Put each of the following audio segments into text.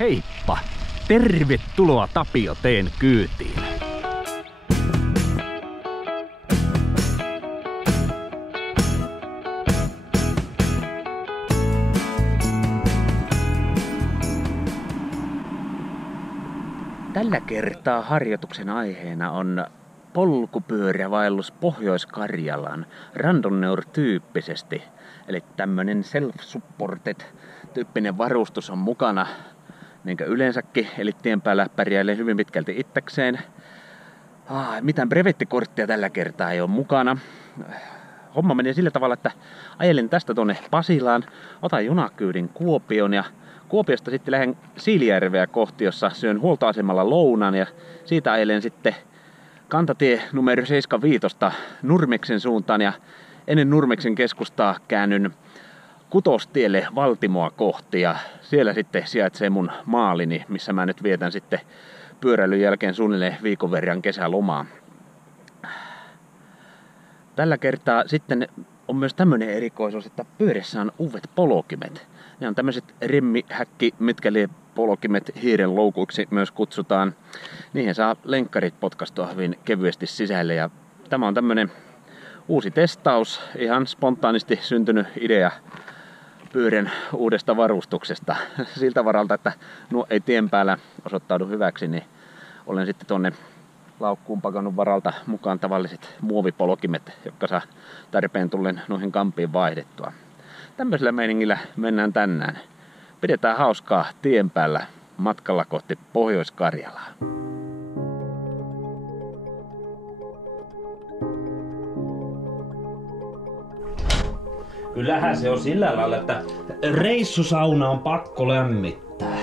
Heippa! Tervetuloa Tapio Teen kyytiin! Tällä kertaa harjoituksen aiheena on polkupyörävaellus Pohjois-Karjalaan randonneur-tyyppisesti. Eli tämmönen self-supported tyyppinen varustus on mukana, niin kuin yleensäkin, eli tien päällä pärjäilee hyvin pitkälti itsekseen. Mitään brevettikorttia tällä kertaa ei ole mukana. Homma meni sillä tavalla, että ajelin tästä tonne Pasilaan, otan junakyydin Kuopioon ja Kuopiosta sitten lähden Siilijärveä kohti, jossa syön huoltoasemalla lounan ja siitä ajelen sitten kantatie numero 75 Nurmeksen suuntaan ja ennen Nurmeksen keskustaa käännyn Kutostielle Valtimoa kohti ja siellä sitten sijaitsee mun maalini, missä mä nyt vietän sitten pyöräilyn jälkeen suunnilleen viikon verran kesälomaa. Tällä kertaa sitten on myös tämmönen erikoisuus, että pyörissä on uudet polokimet. Ne on tämmöiset remmihäkki polkimet hiiren loukuiksi myös kutsutaan. Niihin saa lenkkarit potkastua hyvin kevyesti sisälle ja tämä on tämmönen uusi testaus, ihan spontaanisti syntynyt idea pyörän uudesta varustuksesta. Siltä varalta, että nuo ei tien päällä osoittaudu hyväksi, niin olen sitten tonne laukkuun pakannut varalta mukaan tavalliset muovipolkimet, jotka saa tarpeen tullen noihin kampiin vaihdettua. Tämmöisellä meiningillä mennään tänään. Pidetään hauskaa tien päällä matkalla kohti Pohjois-Karjalaa. Kyllähän se on sillä lailla, että reissusauna on pakko lämmittää.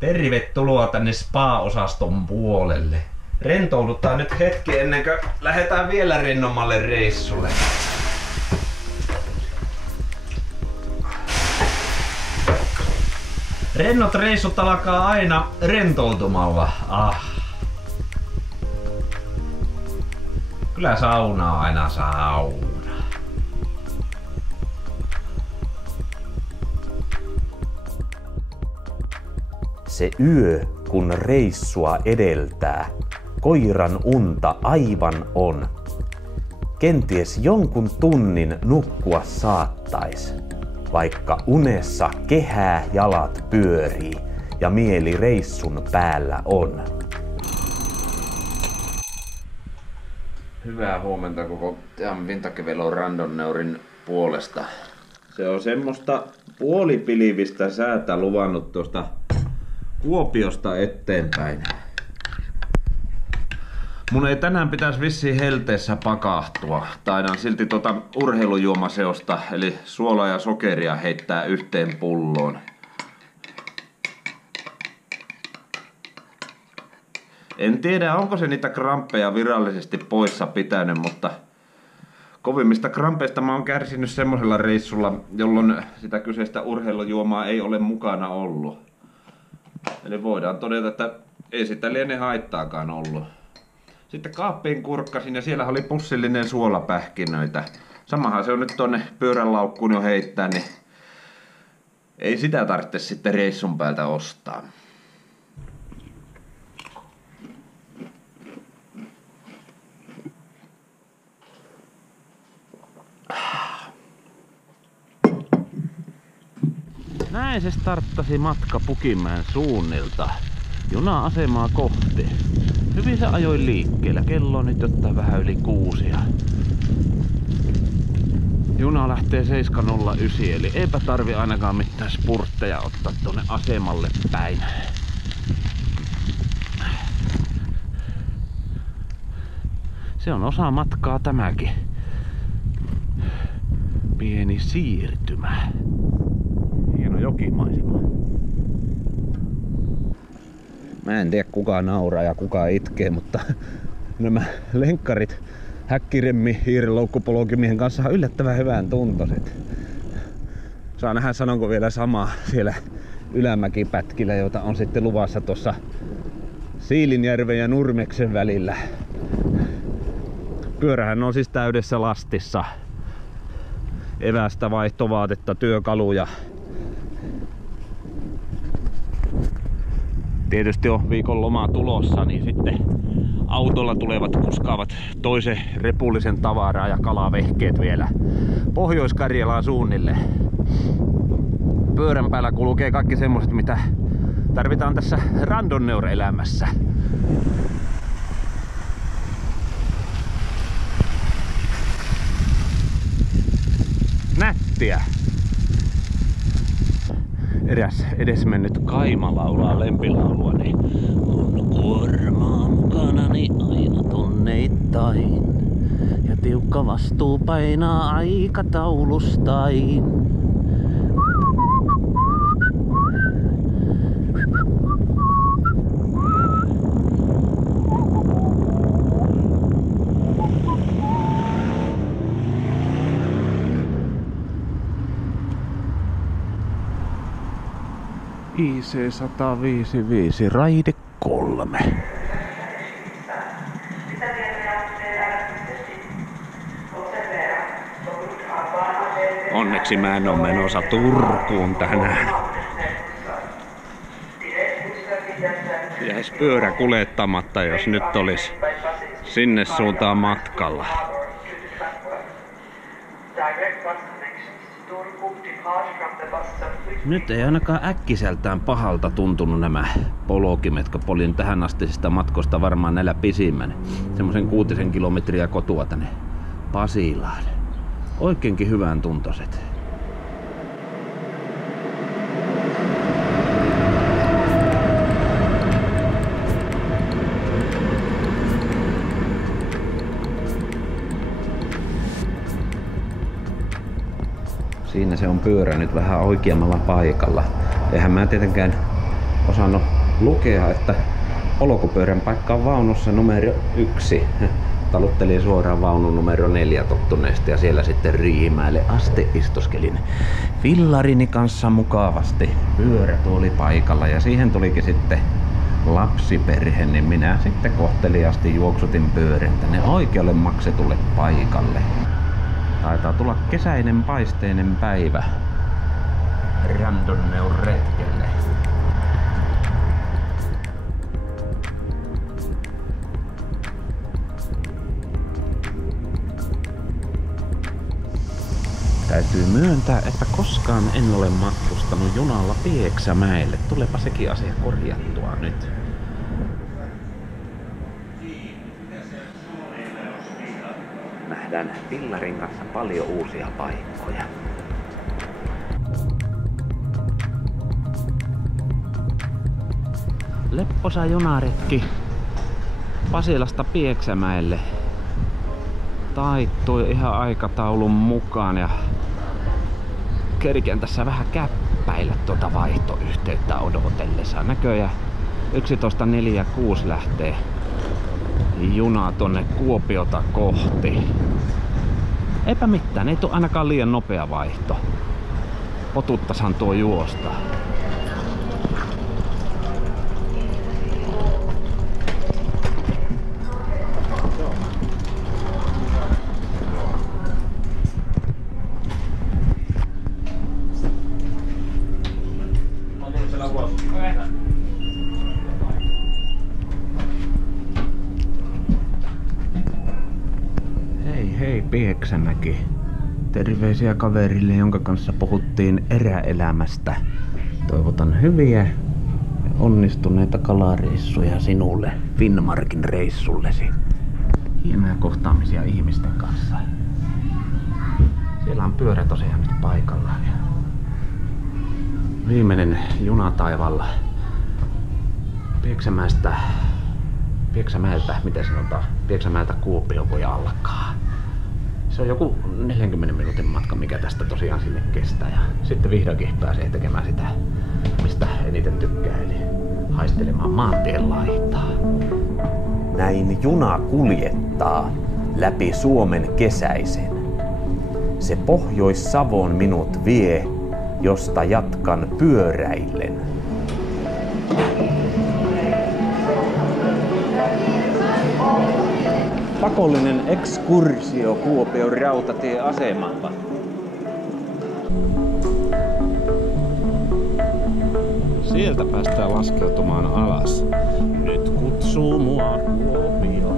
Tervetuloa tänne spa-osaston puolelle. Rentoudutaan nyt hetki ennen kuin lähdetään vielä rennommalle reissulle. Rennot reissut alkaa aina rentoutumalla. Kyllä sauna on aina sauna. Se yö, kun reissua edeltää, koiran unta aivan on. Kenties jonkun tunnin nukkua saattais, vaikka unessa kehää jalat pyörii ja mieli reissun päällä on. Hyvää huomenta koko tämän Vintakevelon randonneurin puolesta. Se on semmoista puolipilvistä säätä luvannut tuosta Kuopiosta eteenpäin. Mun ei tänään pitäisi vissiin helteessä pakahtua. Taidan silti urheilujuomaseosta eli suolaa ja sokeria heittää yhteen pulloon. En tiedä onko se niitä kramppeja virallisesti poissa pitänyt, mutta kovimmista krampeista mä oon kärsinyt semmosella reissulla, jolloin sitä kyseistä urheilujuomaa ei ole mukana ollut. Eli voidaan todeta, että ei sitä liene haittaakaan ollut. Sitten kaappiin kurkkasin ja siellä oli pussillinen suolapähkinöitä. Samahan se on nyt tonne pyörän laukkuun jo heittää, niin ei sitä tarvitse sitten reissun päältä ostaa. Näin se starttasi matka Pukinmäen suunnilta juna-asemaa kohti. Hyvin se ajoi liikkeellä. Kello on nyt jotain vähän yli 6. Juna lähtee 7.09, eli eipä tarvi ainakaan mitään spurtteja ottaa tuonne asemalle päin. Se on osa matkaa tämäkin. Pieni siirtymä. Hieno jokimaisema. Mä en tiedä kuka nauraa ja kuka itkee, mutta nämä lenkkarit häkkiremmi hiiriloukkupolkimien kanssa on yllättävän hyvän tuntoiset. Saa nähdä sanonko vielä samaa siellä ylämäkipätkillä, joita on sitten luvassa tuossa Siilinjärven ja Nurmeksen välillä. Pyörähän on siis täydessä lastissa. evästä, vaihtovaatetta, työkaluja. Tietysti on viikon loma tulossa, niin sitten autolla tulevat kuskaavat toisen repullisen tavaraa ja kalavehkeet vielä Pohjois-Karjalaan suunnille. Pyörän päällä kulkee kaikki semmoset, mitä tarvitaan tässä randonneur-elämässä. Nättiä! Eräs edesmennyt Kaima laulaa lempilaulua, niin on kuormaa mukanani aina tunneittain. Ja tiukka vastuu painaa aikataulustain. IC155, raide 3. Onneksi mä en oo menossa Turkuun tänään. Jäis pyörä kuljettamatta, jos nyt olis sinne suuntaan matkalla. Nyt ei ainakaan äkkiseltään pahalta tuntunut nämä polokimet, kun polin tähän astisista matkoista varmaan näillä pisimmän. Semmosen 6 kilometriä kotua tänne Pasilaan. Oikeinkin hyvän tuntoiset. Siinä se on pyörä nyt vähän oikeammalla paikalla. Eihän mä tietenkään osannut lukea, että polkupyörän paikka on vaunussa numero 1. Taluttelin suoraan vaunun numero 4 tottuneesti ja siellä sitten Riihimäelle asti istoskelin fillarini kanssa mukavasti. Pyörätuoli paikalla ja siihen tulikin sitten lapsiperhe, niin minä sitten kohteliaasti juoksutin pyörän tänne oikealle maksetulle paikalle. Taitaa tulla kesäinen paisteinen päivä randonneur-retkelle. Täytyy myöntää, että koskaan en ole matkustanut junalla Pieksämäelle. Tulepa sekin asia korjattua nyt. Nähdään fillarin kanssa paljon uusia paikkoja. Lepposa junaretki Pasilasta Pieksämäelle taittui ihan aikataulun mukaan ja kerken tässä vähän käppäillä tuota vaihtoyhteyttä odotellessa. Näköjään 11.46 lähtee juna tonne Kuopiota kohti. Eipä mitään, ei tule ainakaan liian nopea vaihto. Potuttasan tuo juosta. Hei Pieksämäki. Terveisiä kaverille, jonka kanssa puhuttiin eräelämästä. Toivotan hyviä ja onnistuneita kalareissuja sinulle Finnmarkin reissullesi. Hienoja kohtaamisia ihmisten kanssa. Siellä on pyörä tosiaan nyt paikallaan. Viimeinen juna taivalla Pieksämäeltä, miten sanotaan, Pieksämäeltä Kuopio voi alkaa. Se on joku 40 minuutin matka, mikä tästä tosiaan sinne kestää. Ja sitten vihdoinkin pääsee tekemään sitä, mistä eniten tykkää, eli haistelemaan maantien laittaa. Näin juna kuljettaa läpi Suomen kesäisen. Se Pohjois-Savoon minut vie, josta jatkan pyöräillen. Pakollinen ekskursio Kuopion rautatieasemalla. Sieltä päästään laskeutumaan alas. Nyt kutsuu mua Kuopio.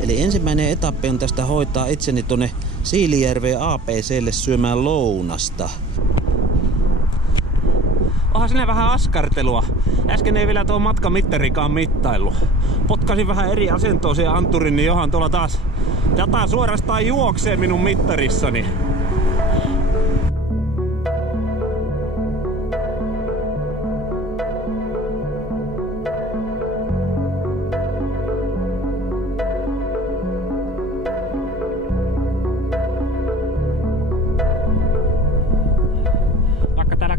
Eli ensimmäinen etappi on tästä hoitaa itseni tonne Siilijärveen APC:lle syömään lounasta. Onhan sinne vähän askartelua. Äsken ei vielä tuo matkamittarikaan mittaillut. Potkasin vähän eri asentoon sen anturin, niin johan tuolla taas data suorastaan juoksee minun mittarissani.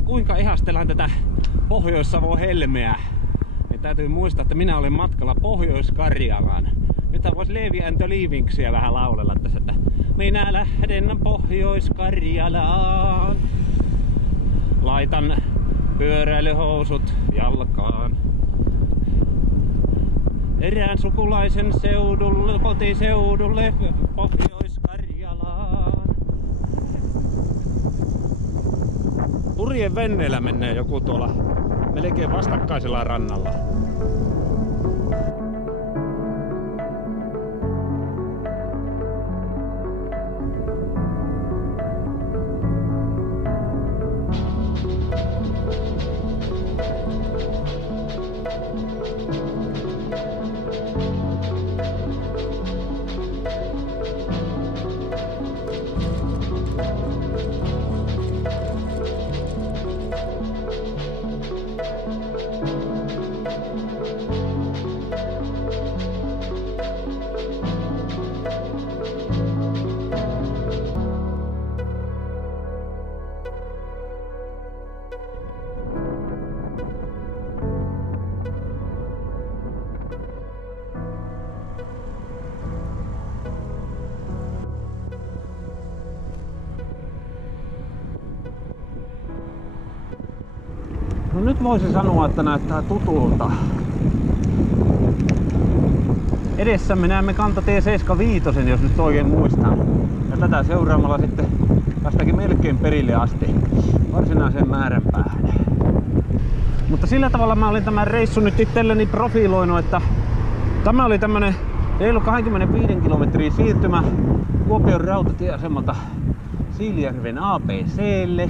Kuinka ihastellaan tätä Pohjois-Savon helmeä, niin täytyy muistaa, että minä olen matkalla Pohjois-Karjalaan. Nythän voisi Leevi and the Leavingsia vähän laulella tässä, että minä lähden Pohjois-Karjalaan. Laitan pyöräilyhousut jalkaan. Erään sukulaisen seudulle, kotiseudulle Pohjois-Karjalaan. Purjen venneellä menee joku tuolla melkein vastakkaisella rannalla. No nyt voisi sanoa, että näyttää tutulta. Edessämme näemme kantatie 75, jos nyt oikein muistan. Ja tätä seuraamalla sitten päästäänkin melkein perille asti varsinaiseen määränpäähän. Mutta sillä tavalla mä olin tämän reissun nyt itselleni profiloinut, että tämä oli tämmönen reilu 25 kilometrin siirtymä Kuopion rautatieasemalta Siilijärven APC:lle.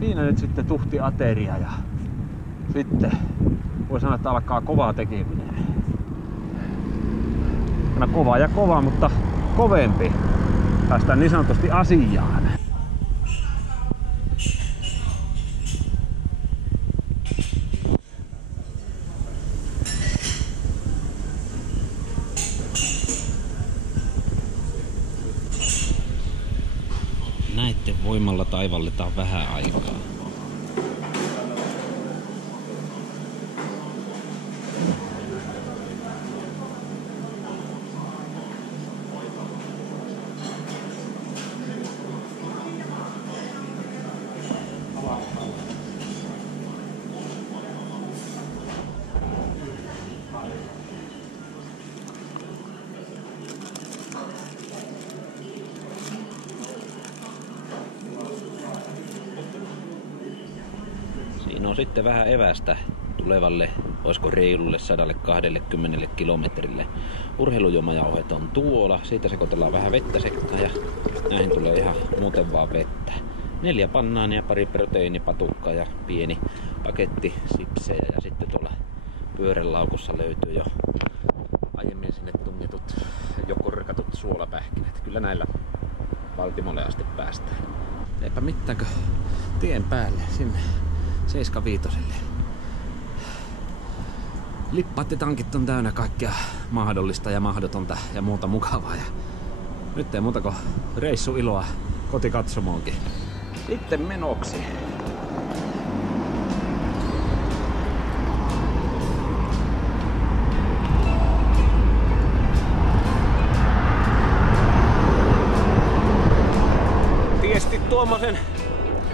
Siinä nyt sitten tuhti ateria ja sitten voi sanoa, että alkaa kovaa tekeminen. No kova ja kova, mutta kovempi. Päästään niin sanotusti asiaan. Näitten voimalla taivalletaan vähän aikaa. Siinä on sitten vähän evästä tulevalle, olisiko reilulle 120 kilometrille. Urheilujuomajauheet on tuolla, siitä sekoitellaan vähän vettä sekaan ja näihin tulee ihan muuten vaan vettä. 4 banaania, pari proteiinipatukkaa ja pieni paketti sipsejä ja sitten tuolla pyörälaukussa löytyy jo aiemmin sinne tungetut, jo korkatut suolapähkinät. Kyllä näillä Valtimolle asti päästään. Eipä mitäänkö tien päälle sinne 75. Lippaat ja tankit on täynnä kaikkea mahdollista ja mahdotonta ja muuta mukavaa. Ja nyt ei muuta kuin reissuiloa kotikatsomoonkin. Sitten menoksi. Tiesti tuommoisen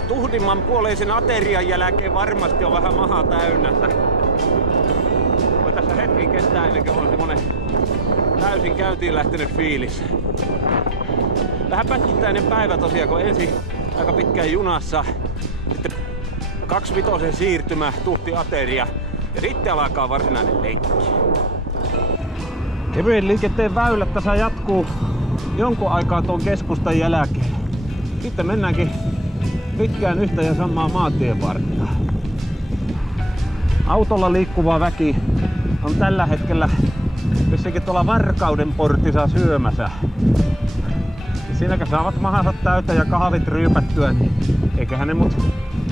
tuhdimman puoleisen aterian jälkeen varmasti on vähän maha täynnä. Voi tässä hetki kestää ennen kuin on semmonen Täysin käyntiin lähtenyt fiilis. Vähän pätkittäinen päivä tosiaan, kun ensin aika pitkään junassa, sitten 2-5 siirtymä, tuhti ateria ja sitten alkaa varsinainen leikki. Kevyen liikenteen väylät tässä jatkuu jonkun aikaa tuon keskustan jälkeen. Sitten mennäänkin pitkään yhtä ja samaa maantien vartta. Autolla liikkuva väki on tällä hetkellä jossakin tuolla Varkauden portissa syömässä. Siinäkö saavat mahansa täyteen ja kahvit ryypättyä, niin eiköhän ne mut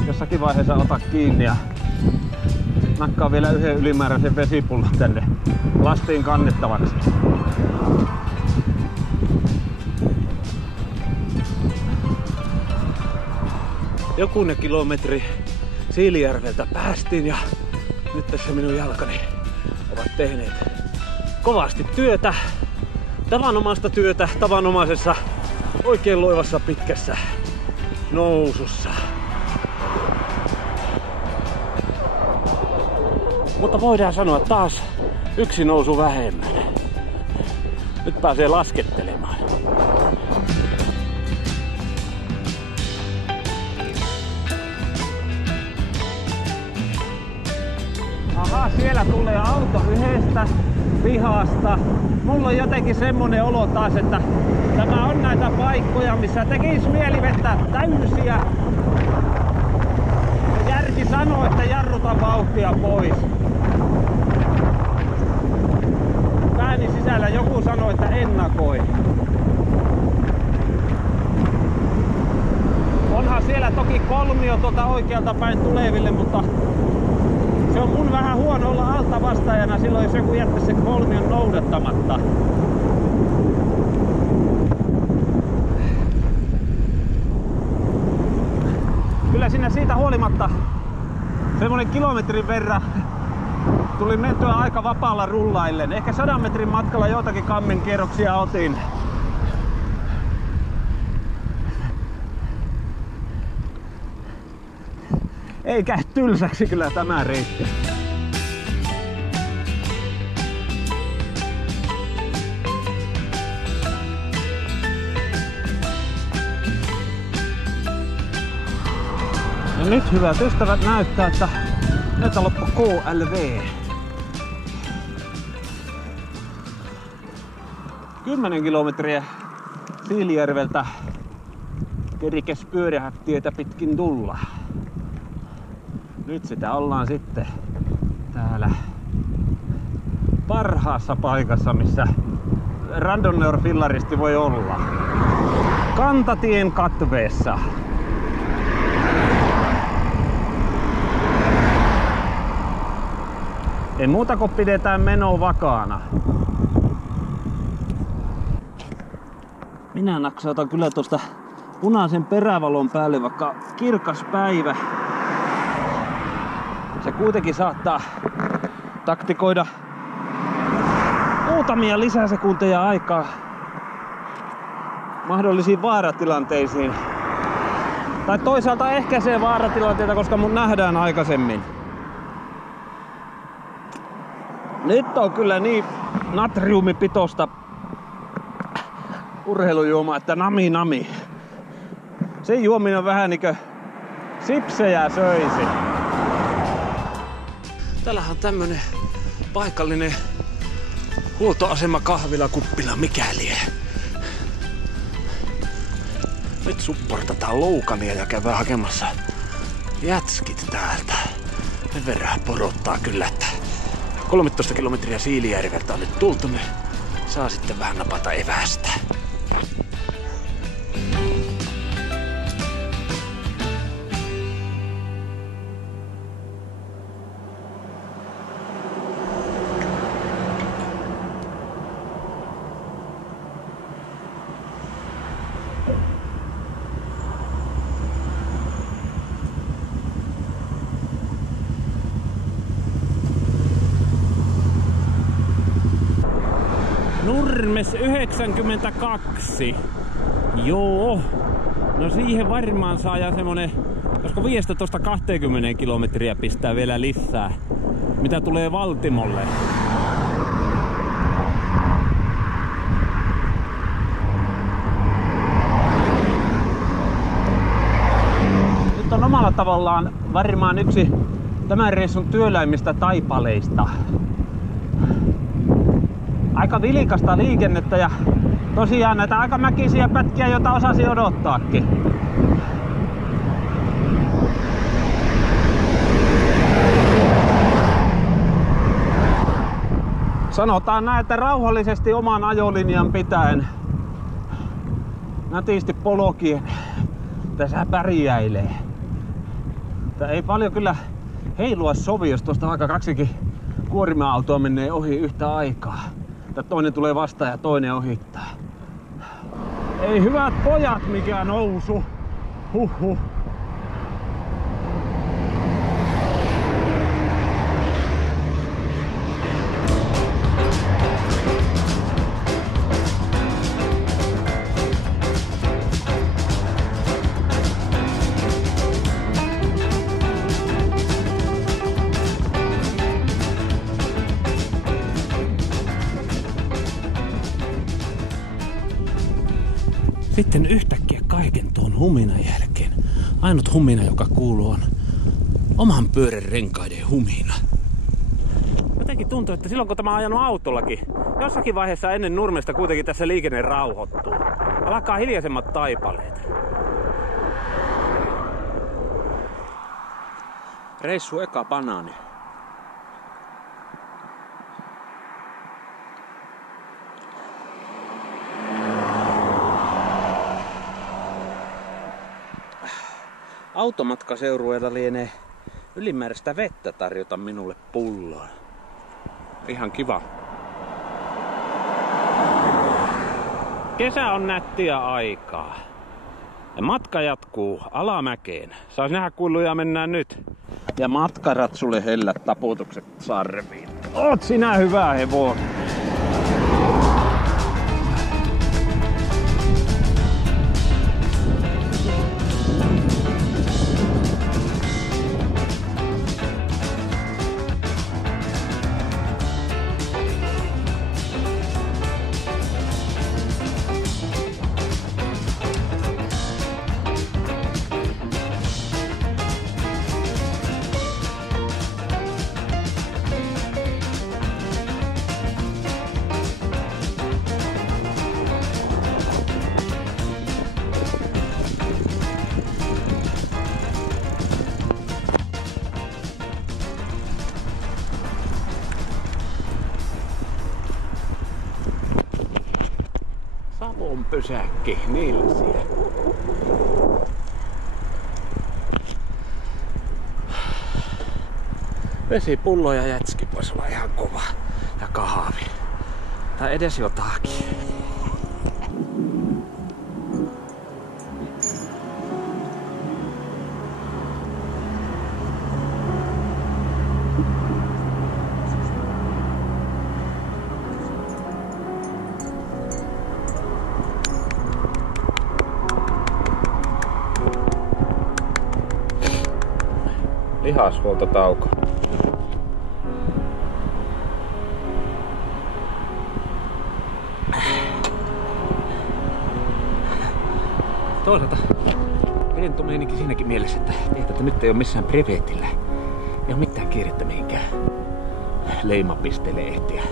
jossakin vaiheessa ota kiinni ja nakkaa vielä yhden ylimääräisen vesipullon tänne lastiin kannettavaksi. Jokunen kilometri Siilijärveltä päästiin ja nyt tässä minun jalkani ovat tehneet kovasti työtä. Tavanomaista työtä tavanomaisessa oikein loivassa pitkässä nousussa. Mutta voidaan sanoa taas yksi nousu vähemmän. Nyt pääsee laskettelemaan. Aha, siellä tulee auto yhdestä pihasta. Mulla on jotenkin semmonen olo taas, että tämä on näitä paikkoja, missä tekis mieli vettää täysiä. Järki sanoo, että jarruta vauhtia pois. Pääni sisällä joku sanoi, että ennakoi. Onhan siellä toki kolmio tuolta oikealta päin tuleville, mutta se on mun vähän huono olla alta vastaajana silloin, jos joku jättäisi sen kolmion noudattamatta. Kyllä siinä siitä huolimatta semmonen kilometrin verran tuli mentyä aika vapaalla rullaillen. Ehkä 100 metrin matkalla joitakin kammenkierroksia otin. Ei käy tylsäksi kyllä tämä reitti. Ja nyt hyvät ystävät näyttää, että näitä loppu KLV. 10 kilometriä Siilijärveltä kerikes pyörähättietä pitkin tulla. Nyt sitä ollaan sitten täällä parhaassa paikassa, missä randonneur-fillaristi voi olla. Kantatien katveessa. Ei muuta kuin pidetään meno vakaana. Minä naksautan kyllä tuosta punaisen perävalon päälle, vaikka kirkas päivä. Se kuitenkin saattaa taktikoida muutamia lisäsekunteja aikaa mahdollisiin vaaratilanteisiin. Tai toisaalta ehkäisee vaaratilanteita, koska mut nähdään aikaisemmin. Nyt on kyllä niin natriumipitoista urheilujuomaa, että nami. Sen juominen on vähän niinkö sipsejä söisi. Täällähän on tämmönen paikallinen huoltoasema, kahvila, kuppila, mikäli. Nyt supportataan Loukania ja käydään hakemassa jätskit täältä. Ne verran porottaa kyllä, että 13 kilometriä Siilijärveltä on nyt tultu, niin saa sitten vähän napata evästä. Nurmes 92. Joo. No siihen varmaan saa ja semmonen, koska 15-20 kilometriä pistää vielä lisää. Mitä tulee Valtimolle. omalla tavallaan varmaan yksi tämän reissun työläimmistä taipaleista. Aika vilikasta liikennettä ja tosiaan näitä aika mäkisiä pätkiä, joita osasi odottaakin. Sanotaan näin, että rauhallisesti oman ajolinjan pitäen, nätisti polkien, tässä pärjäilee. Tää ei paljon kyllä heilua sovi, jos tuosta vaikka kaksikin kuorima-autoa menee ohi yhtä aikaa. Tai toinen tulee vastaan ja toinen ohittaa. Ei hyvät pojat, mikä nousu. Huhhuh. Sitten yhtäkkiä kaiken tuon huminan jälkeen ainut humina, joka kuuluu, on oman pyörän renkaiden humina. Jotenkin tuntuu, että silloin kun tämä on ajanut autollakin, jossakin vaiheessa ennen Nurmesta kuitenkin tässä liikenne rauhoittuu. Alkaa hiljaisemmat taipaleet. Reissu eka banaani. Automatkaseurueella lienee ylimääräistä vettä tarjota minulle pulloon. Ihan kiva. Kesä on nättiä aikaa. Ja matka jatkuu alamäkeen. Sais nähdä kuinka mennään nyt. Ja matkaratsulle hellät taputukset sarviin. Oot sinä hyvä hevonen. Savon pysäkki, Nilsiä. Vesipullo ja jätski voisi olla ihan kova. Ja kahvi. Tai edes jotakin. Lihashuoltotauko. Toisaalta rento meininki siinäkin mielessä, että tiedät, että nyt ei ole missään brevetillä. Ei ole mitään kiirettä mihinkään leimapisteelle ehtiä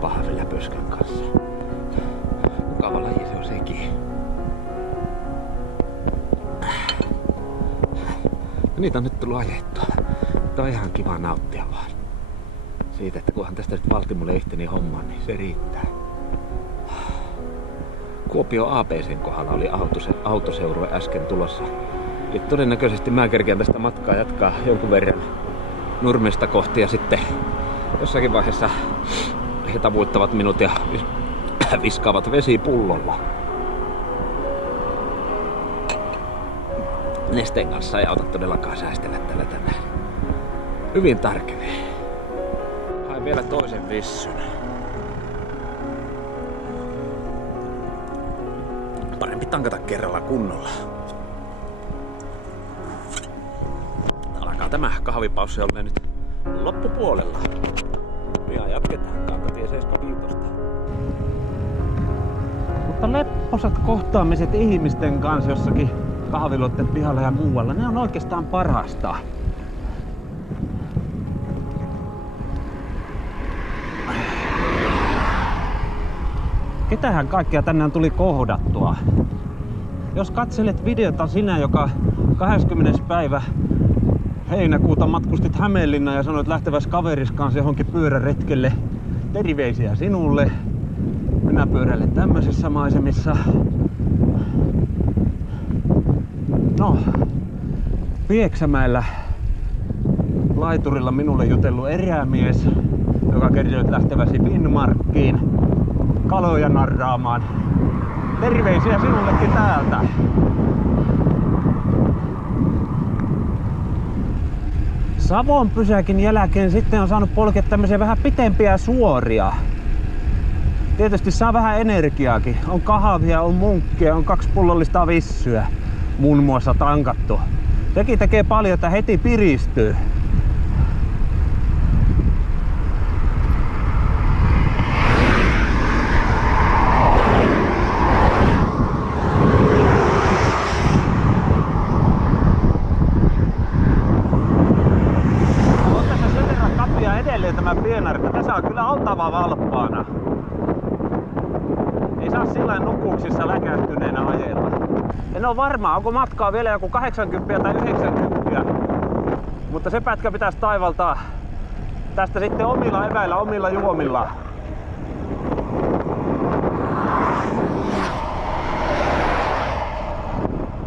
pahviläpöskän kanssa. Mukava laji se on sekin. Ja niitä on nyt tullut ajettua. Nyt on ihan kiva nauttia vaan siitä, että kunhan tästä nyt valti mulle yhteni homman, niin se riittää. Kuopion ABC:n kohdalla oli autoseurue äsken tulossa. Eli todennäköisesti mä kerkeän tästä matkaa jatkaa jonkun verran Nurmesta kohti ja sitten jossakin vaiheessa he tavuittavat minut ja viskaavat vesipullolla. Nesteen kanssa ei auta todellakaan säästellä tällä tänään. Hyvin tarkenee. Hain vielä toisen vissyn. Parempi tankata kerralla kunnolla. Alkaa tämä kahvipaussi olla nyt loppupuolella. Pian jatketaan kantatie 75. Mutta lepposat kohtaamiset ihmisten kanssa jossakin kahviloiden pihalla ja muualla. Ne on oikeastaan parasta. Ketähän kaikkea tänään tuli kohdattua? Jos katselet videota sinä, joka 20. päivä heinäkuuta matkustit Hämeenlinnaan ja sanoit lähteväs kaveris kanssa johonkin pyöräretkelle. Terveisiä sinulle. Minä pyöräilen tämmöisissä maisemissa. No, Pieksämäellä laiturilla minulle jutellut erämies, joka kertoi lähteväsi Finnmarkkiin kaloja narraamaan. Terveisiä sinullekin täältä. Savon pysäkin jälkeen sitten on saanut polkea tämmöisiä vähän pitempiä suoria. Tietysti saa vähän energiaakin. On kahvia, on munkkia, on 2 pullollista vissyä muun muassa tankattu. Sekin tekee paljon, että heti piristyy. On tässä sen verran kapia edelleen tämä pienarka. Tässä on kyllä oltava valppaana. Ei saa sillä nukuksissa läkähtyneenä ajella. En ole varma, onko matkaa vielä joku 80 tai 90. Mutta se pätkä pitäisi taivaltaa tästä sitten omilla eväillä, omilla juomilla.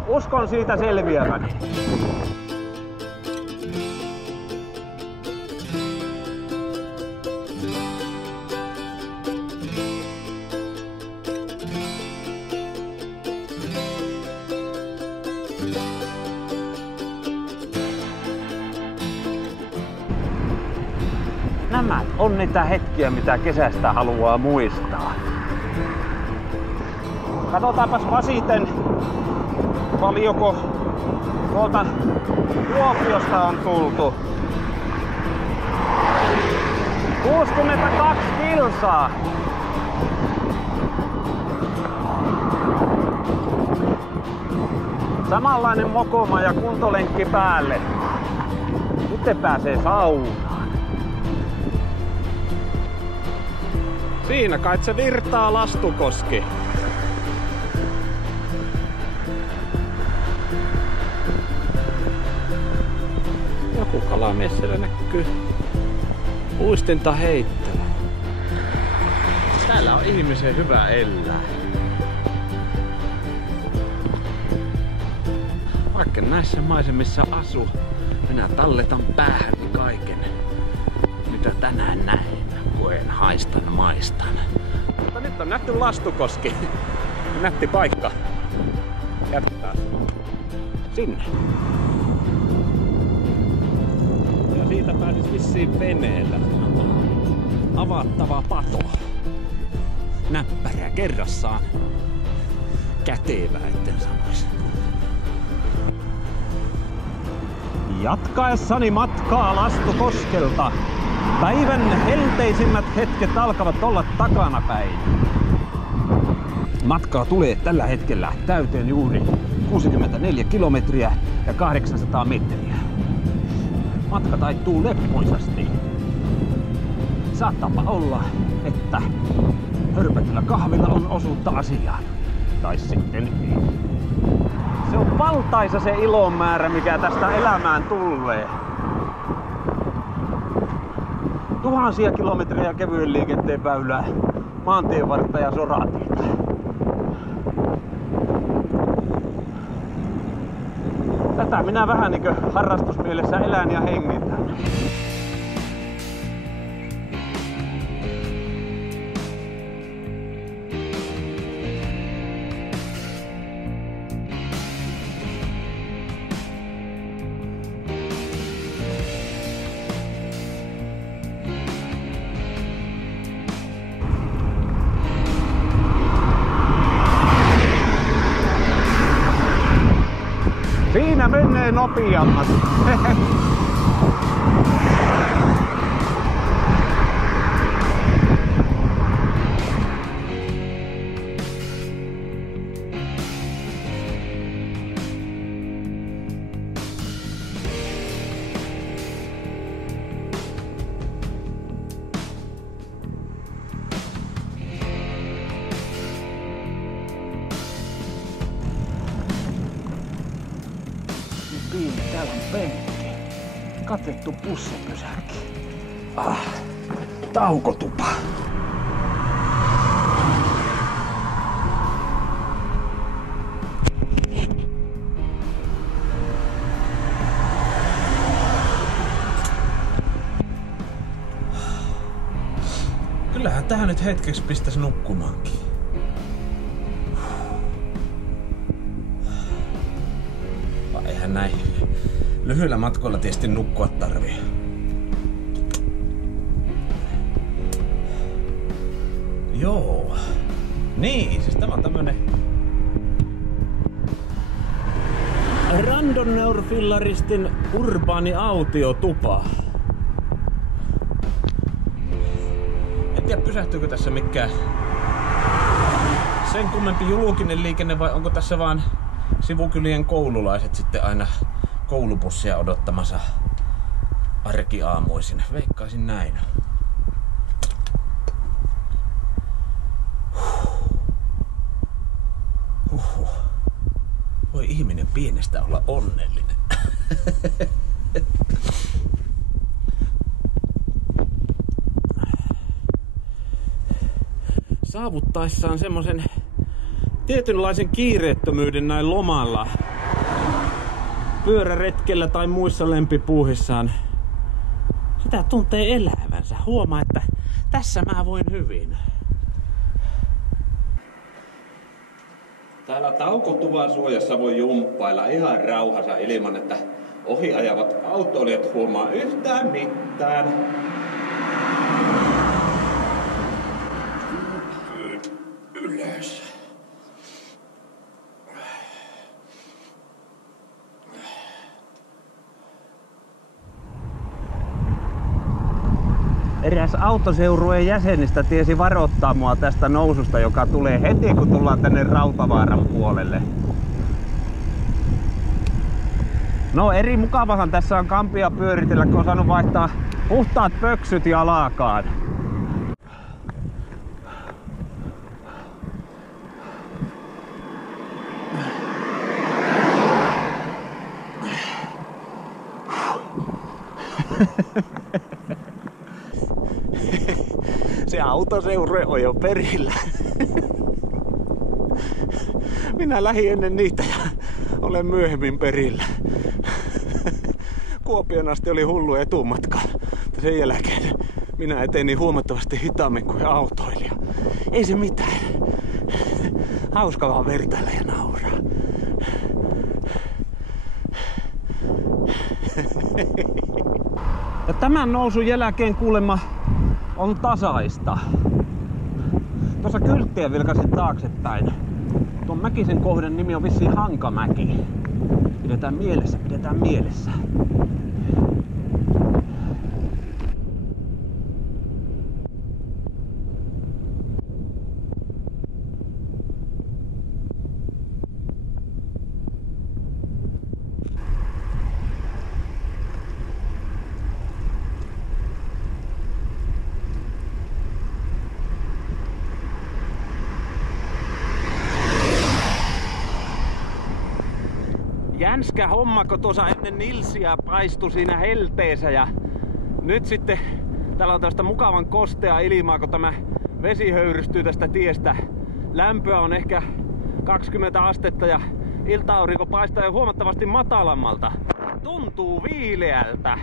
Uskon siitä selviäväni. Nämä on niitä hetkiä, mitä kesästä haluaa muistaa. Katsotaanpas vasiten, paljonko tuolta Kuopiosta on tultu. 62 kilsaa. Samanlainen mokoma ja kuntolenkki päälle. Sitten pääsee saunaan. Siinä kai se virtaa Lastukoski. Joku kalamies siellä näkyy uistinta heittävä. Täällä on ihmisen hyvä elää. Vaikka näissä maisemissa asu, minä talletan päähäni kaiken, mitä tänään näen. Koen, haistan, maistan. Mutta nyt on nähty Lastukoski. Nätti paikka. Jatketaan sinne. Ja siitä pääsis vissiin veneellä. Avattava pato. Näppärä kerrassaan. Kätevä, etten sanoisi. Jatkaessani matkaa Lastukoskelta. Päivän helteisimmät hetket alkavat olla takanapäin. Matkaa tulee tällä hetkellä täyteen juuri 64 kilometriä ja 800 metriä. Matka taittuu leppoisasti. Saattaapa olla, että hörpätyllä kahvilla on osuutta asiaan. Tai sitten ei. Se on valtaisa se ilon määrä, mikä tästä elämään tulee. Tuhansia kilometrejä kevyen liikenteen väylää, maantievartta ja soratietä. Tätä minä vähän niinkö harrastusmielessä elän ja hengitän. Siinä menee nopeammat. Täällä on penkki. Katettu bussipysäkki. Taukotupa. Kyllähän tähän nyt hetkeksi pistäisi nukkumaankin. Vai eihän näin lyhyillä matkoilla tietysti nukkua tarvii. Joo. Niin, siis tämä on tämmönen Randonneur-fillaristin urbaani autiotupa. En tiedä pysähtyykö tässä mikään sen kummempi julkinen liikenne vai onko tässä vaan sivukylien koululaiset sitten aina koulubussia odottamassa arkiaamuisin. Veikkaisin näin. Voi ihminen pienestä olla onnellinen. Saavuttaessaan semmosen tietynlaisen kiireettömyyden näin lomalla, pyöräretkellä tai muissa lempipuuhissaan, sitä tuntee elävänsä. Huomaa, että tässä mä voin hyvin. Täällä taukotuvan suojassa voi jumppailla ihan rauhassa ilman, että ohiajavat autoilijat huomaa yhtään mitään. Ylös. Eräs autoseurueen jäsenistä tiesi varoittaa mua tästä noususta, joka tulee heti kun tullaan tänne Rautavaaran puolelle. No eri mukavahan tässä on kampia pyöritellä, kun on saanut vaihtaa puhtaat pöksyt jalkaan. Se autoseurue on jo perillä. Minä lähdin ennen niitä ja olen myöhemmin perillä. Kuopion asti oli hullu etumatka. Sen jälkeen minä etenin huomattavasti hitaammin kuin autoilija. Ei se mitään. Hauska vaan vertailla ja nauraa. Ja tämän nousun jälkeen kuulemma on tasaista. Tuossa kylttiä vilkasin taaksepäin. Tuon mäkisen kohden nimi on vissiin Hankamäki. Pidetään mielessä, pidetään mielessä. Jänskä homma, kun tuossa ennen Nilsiä paistui siinä helteessä ja nyt sitten täällä on tästä mukavan kostea ilmaa, kun tämä vesi höyrystyy tästä tiestä. Lämpöä on ehkä 20 astetta ja ilta-aurinko paistaa jo huomattavasti matalammalta. Tuntuu viileältä.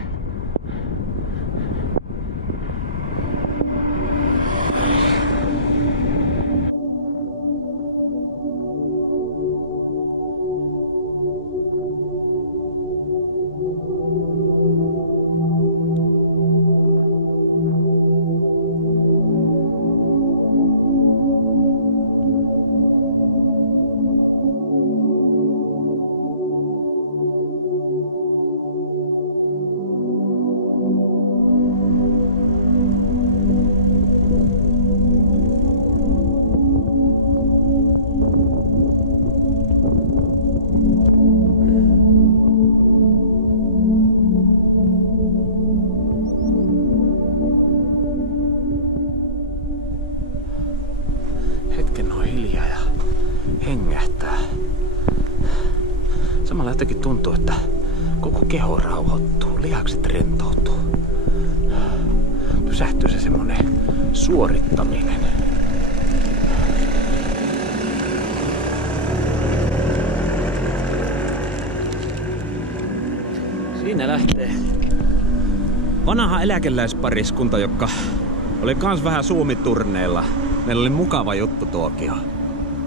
Hetken on hiljaa ja hengähtää. Samalla jotenkin tuntuu, että Koko keho rauhoittuu, lihakset rentoutuu. Pysähtyy se semmonen suorittaminen. Siinä lähtee vanha eläkeläispariskunta, joka oli kans vähän Suomi-turneilla. Meillä oli mukava juttu tuokio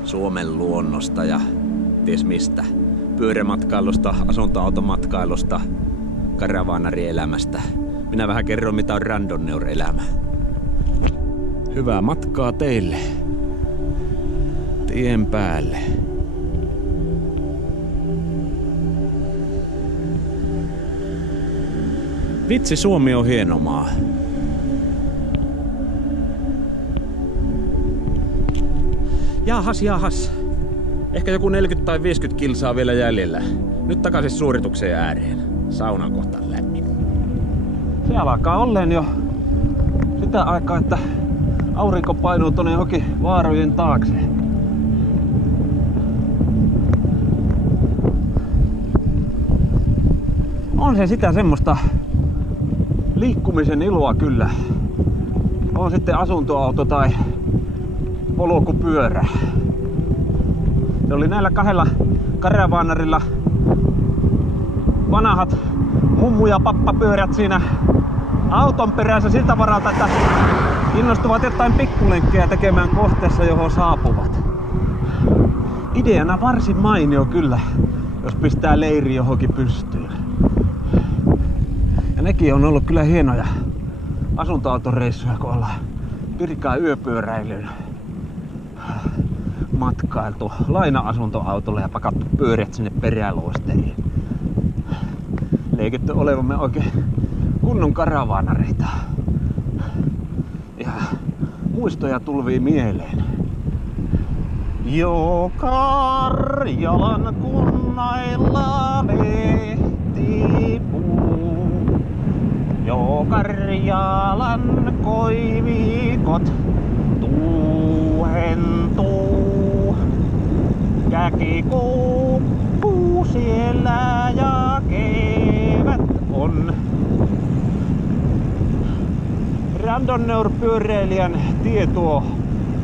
Suomen luonnosta ja ties mistä. Pyörämatkailusta, asuntoautomatkailusta, karavaanarielämästä. Minä vähän kerron mitä on Randonneur-elämä. Hyvää matkaa teille tien päälle. Vitsi, Suomi on hieno maa. Jahas. Ehkä joku 40 tai 50 kilsaa vielä jäljellä. Nyt takaisin suorituksen ääreen. Sauna kohta lämmin. Se alkaa olleen jo sitä aikaa, että aurinko painuu tonne johonkin vaarojen taakse. On se sitä semmoista liikkumisen iloa kyllä. On sitten asuntoauto tai polkupyörä. Se oli näillä kahdella karavaanarilla vanhat mummu- ja pappapyörät siinä auton perässä siltä varalta, että innostuvat jotain pikkulenkkejä tekemään kohteessa, johon saapuvat. Ideana varsin mainio kyllä, jos pistää leiri johonkin pystyyn. Ja nekin on ollut kyllä hienoja asuntoautoreissuja, kun ollaan Pirkan yöpyöräilyyn matkailtu laina-asuntoautolle ja pakattu pyörät sinne peräluosteriin. Leikitty olevamme oikein kunnon karavaanareita. Ja muistoja tulvii mieleen. Jo Karjalan kunnailla lehtipuu. Jo Karjalan koivikot tuuhentuu. Käki kuppuu siellä ja kevät on. Randonneur-pyöräilijän tie tuo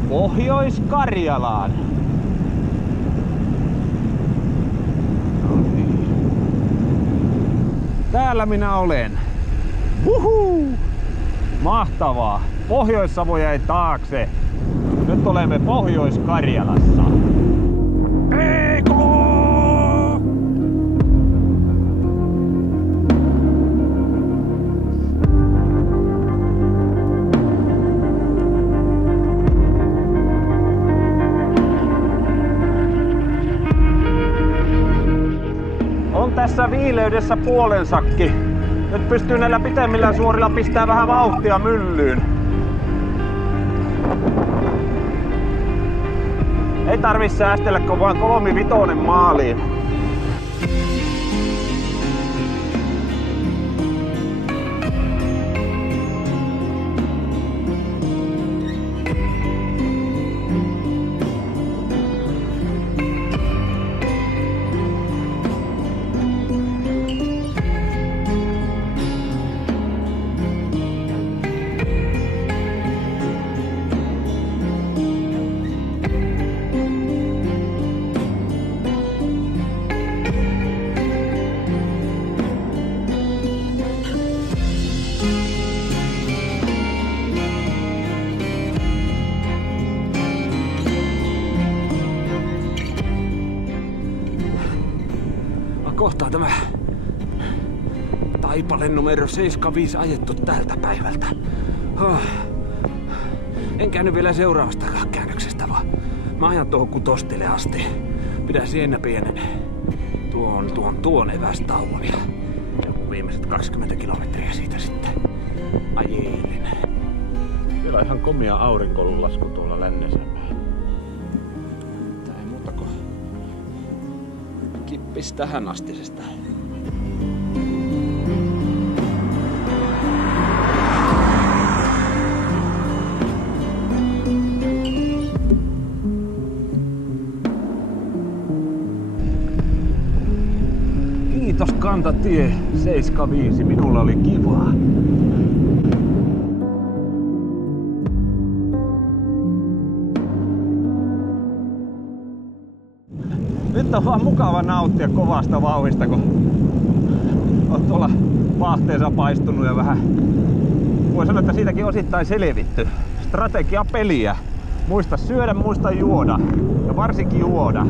Pohjois-Karjalaan. Täällä minä olen. Huhuu! Mahtavaa! Pohjois-Savo jäi taakse. Nyt olemme Pohjois-Karjalassa. Eko! On tässä viileydessä puolensakki. Nyt pystyy näillä pitemmillä suorilla pistää vähän vauhtia myllyyn. Ei tarvi säästellä, kun vaan 3-5 maaliin. Kohtaa tämä taipale numero 75 ajettu tältä päivältä. En käynyt vielä seuraavasta käännöksestä, vaan mä ajan tuohon Kutostille asti. Pidän siinä pienen tuon evästauon ja viimeiset 20 kilometriä siitä sitten ajelin. Vielä on ihan komia auringonlasku tuolla lännessä. Tää ei muuta kuin kippis tähän astisesta. Kiitos kantatie 75. Minulla oli kivaa. Nyt on vaan mukava nauttia kovasta vauhdista, kun on tuolla vaahteensa paistunut ja vähän, voi sanoa, että siitäkin osittain selvitty. Strategiapeliä. Muista syödä, muista juoda. Ja varsinkin juoda.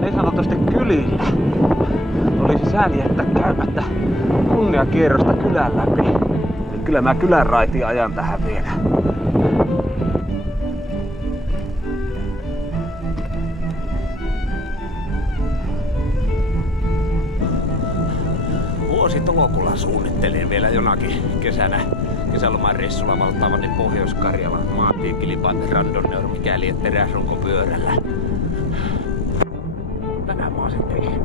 Niin sanotusti kylillä. Olisi sääli jättää käymättä kunniakierrosta kylän läpi. Niin kyllä mä kylän raitiin ajan tähän vielä. Vuositolokulla suunnittelin vielä jonakin kesänä kesälomareissulla valtaavani Pohjois-Karjalan maantiekilpan Randonneur, mikäli et teräsrunkopyörällä. Tänään mä oon sen tehnyt.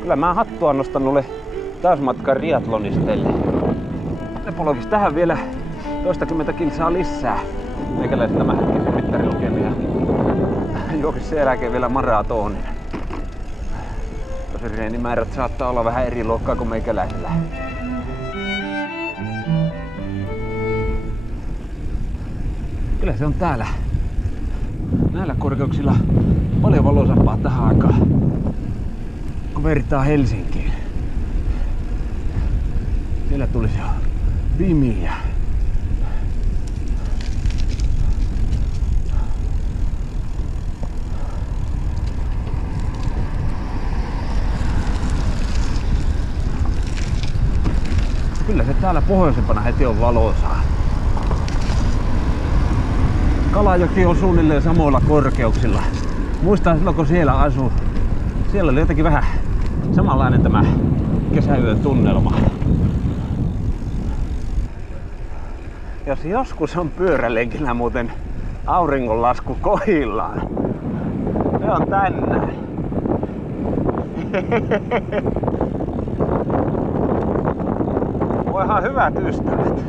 Kyllä mä hattua nostan noille täysmatkan riatlonisteille. Ne polkis tähän vielä toistakymmentä kilsaa lisää. Meikäläiset tämä hetkisen mittarilukemia. Juokis sen jälkeen vielä maratonin. Tosi reenimäärät saattaa olla vähän eri luokkaa kuin meikäläisellä. Kyllä se on täällä. Näillä korkeuksilla paljon valoisampaa tähän aikaan, kun vertaa Helsinkiin. Siellä tulisi jo pimiä. Kyllä se täällä pohjoisempana heti on valoisaa. Kalajoki on suunnilleen samoilla korkeuksilla. Muistan silloin kun siellä asui. Siellä oli jotenkin vähän samanlainen tämä kesäyön tunnelma. Jos joskus on pyörälenkillä muuten auringonlasku kohdillaan, se on tänään. Voihan hyvät ystävät.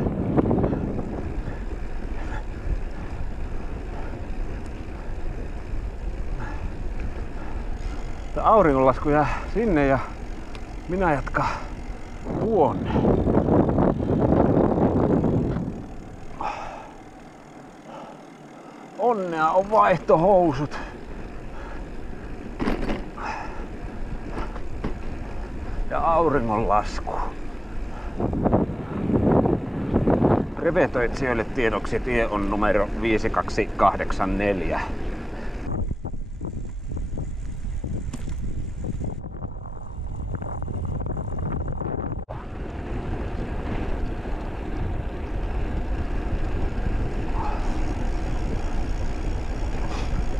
Auringonlasku jää sinne ja minä jatkan tuonne. Onnea on vaihtohousut. Ja auringonlasku. Revetoitsijoille tiedoksi tie on numero 5284.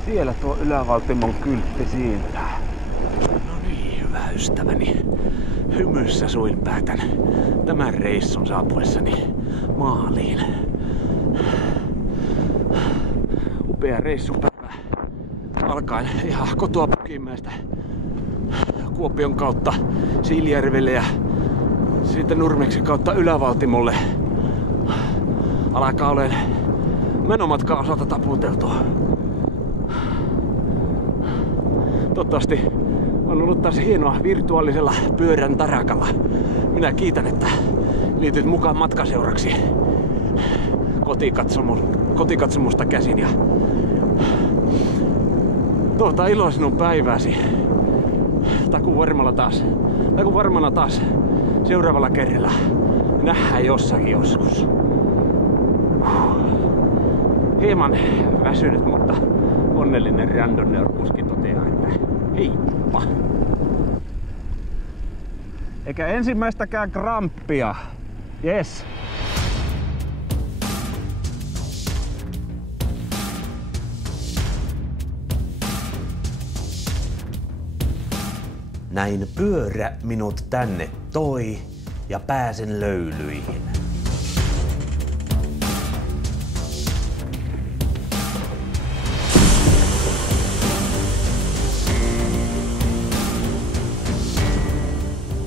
Siellä tuo Ylävaltimon kyltti siintää. No niin, hyvä ystäväni. Hymyssä suin päätän tämän reissun saapuessani maaliin. Upea reissupäivä. Alkaen ihan kotoa Pukinmäestä Kuopion kautta Siilijärvelle ja siitä Nurmeksen kautta Ylävaltimolle. Alkaa olen menomatkan osalta taputeltua. Toivottavasti on ollut taas hienoa virtuaalisella pyörän tarakalla. Minä kiitän, että liityt mukaan matkaseuraksi kotikatsomusta käsin. Ja toivotan iloa sinun päivääsi. Takuu varmana taas seuraavalla kerralla. Nähdään jossakin joskus. Hieman väsynyt, mutta onnellinen randonneur-kuski toteaa, että heippa. Eikä ensimmäistäkään kramppia. Yes. Näin pyörä minut tänne toi ja pääsen löylyihin.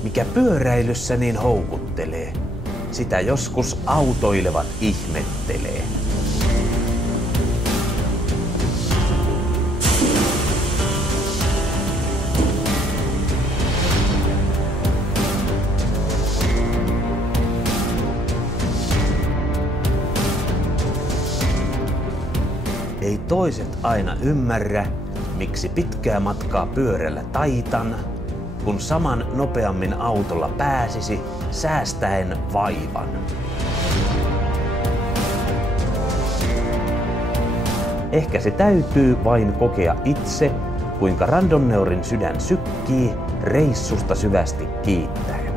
Mikä pyöräilyssä niin houkuttelee, sitä joskus autoilevat ihmettelee. Ei toiset aina ymmärrä, miksi pitkää matkaa pyörällä taitan, kun saman nopeammin autolla pääsisi säästäen vaivan. Ehkä se täytyy vain kokea itse, kuinka randonneurin sydän sykkii reissusta syvästi kiittäen.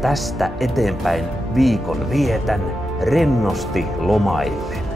Tästä eteenpäin viikon vietän rennosti lomaillen.